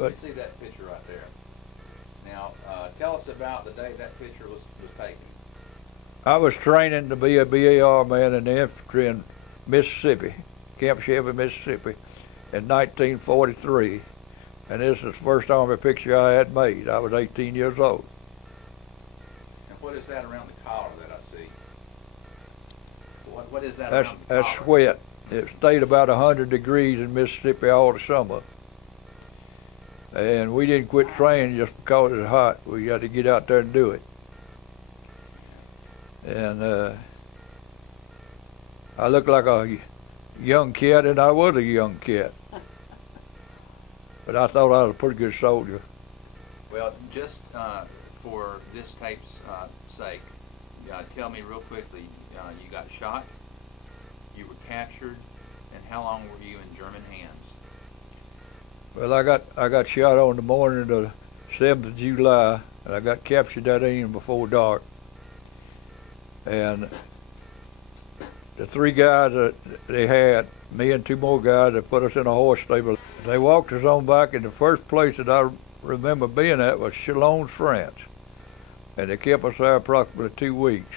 Let me see that picture right there. Now, tell us about the day that picture was taken. I was training to be a BAR man in the infantry in Mississippi, Camp Shelby, Mississippi, in 1943. And this is the first Army picture I had made. I was 18 years old. And what is that around the collar that I see? What is that around the collar? That's sweat. It stayed about 100 degrees in Mississippi all the summer. And we didn't quit training just because it was hot. We got to get out there and do it. And I looked like a young kid, and I was a young kid. But I thought I was a pretty good soldier. Well, just for this tape's sake, tell me real quickly, you got shot, you were captured, and how long were you in German hands? Well, I got shot on the morning of the 7th of July, and I got captured that evening before dark. And the 3 guys that they had, me and 2 more guys, that put us in a horse stable. They walked us on back, and the first place that I remember being at was Chalon, France. And they kept us there approximately 2 weeks.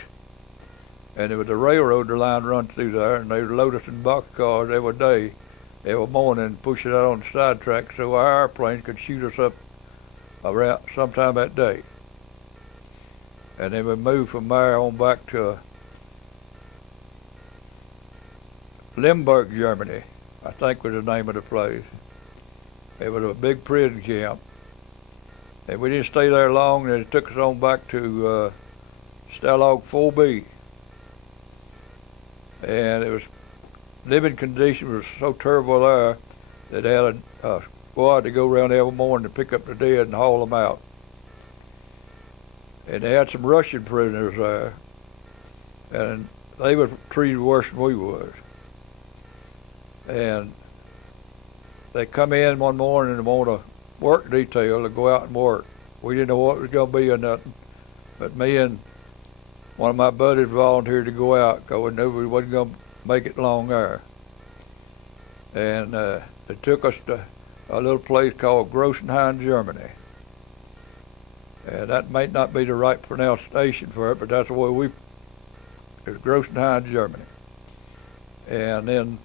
And there was a railroad line run through there, and they would load us in boxcars every day, every morning, and push it out on the side track so our airplanes could shoot us up around sometime that day. And then we moved from there on back to Limburg, Germany, I think was the name of the place. It was a big prison camp. And we didn't stay there long, and it took us on back to Stalag 4B. And it was, living conditions was so terrible there that they had a squad to go around every morning to pick up the dead and haul them out. And they had some Russian prisoners there, and they were treated worse than we was. And they come in one morning and want a work detail to go out and work. We didn't know what it was going to be or nothing, but me and one of my buddies volunteered to go out because we knew we wasn't going to make it long there. And they took us to a little place called Grossenhain, Germany. And that might not be the right pronunciation for it, but that's the way it was Grossenhain, Germany. And then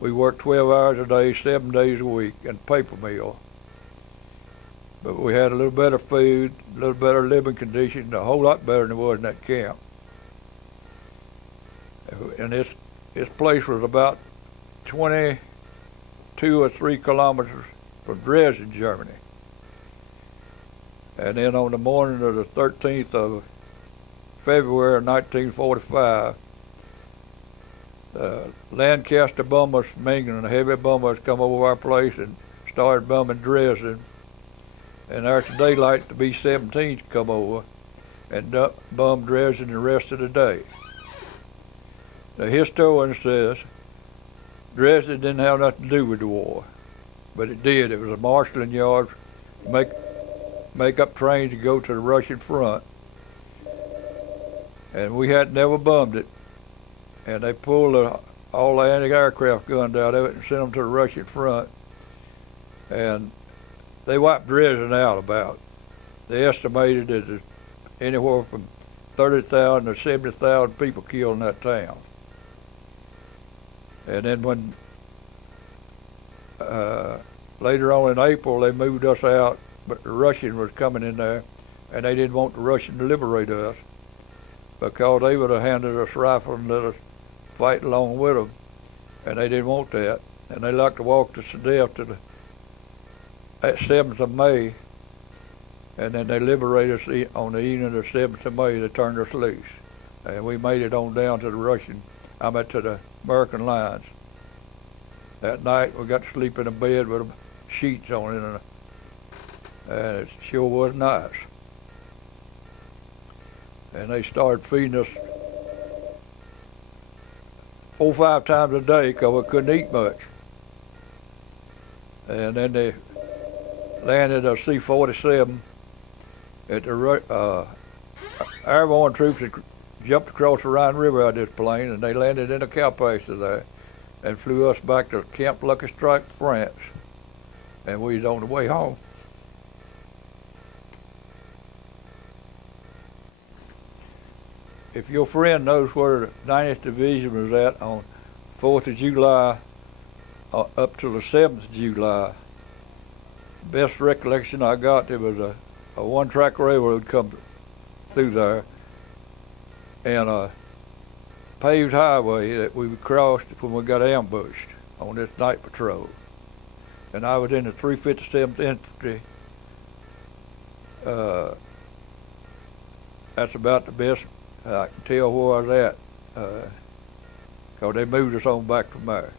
we worked 12 hours a day, 7 days a week in paper mill. But we had a little better food, a little better living conditions, a whole lot better than it was in that camp. And this place was about 22 or 3 kilometers from Dresden, Germany. And then on the morning of the 13th of February 1945, Lancaster bombers from England, heavy bombers, come over our place and started bombing Dresden. And after daylight, the B-17s come over and bombed Dresden the rest of the day. The historian says Dresden didn't have nothing to do with the war, but it did. It was a marshalling yard to make up trains to go to the Russian front. And we had never bombed it. And they pulled all the anti-aircraft guns out of it and sent them to the Russian front. And they wiped Dresden out about. They estimated that there's anywhere from 30,000 to 70,000 people killed in that town. And then when later on in April they moved us out, but the Russian was coming in there, and they didn't want the Russian to liberate us because they would have handed us rifles and let us fight along with them, and they didn't want that. And they like to walk to Sedef to the 7th of May, and then they liberated us on the evening of the 7th of May. They turned us loose, and we made it on down to the American lines. That night we got to sleep in a bed with sheets on it, and it sure was nice. And they started feeding us 4 or 5 times a day because we couldn't eat much. And then they landed a C-47 at the airborne troops had jumped across the Rhine River out of this plane, and they landed in a cow pasture there and flew us back to Camp Lucky Strike, France. And they took us to a little place called Grossenhain, Germany. And this place was about 22 or 3 kilometers from Dresden, Germany. And and we was on the way home. If your friend knows where the 90th Division was at on 4th of July up to the 7th of July, best recollection I got, there was a one-track railroad come through there, and a paved highway that we crossed when we got ambushed on this night patrol. And I was in the 357th Infantry. That's about the best I can tell where I was at, because they moved us on back from there.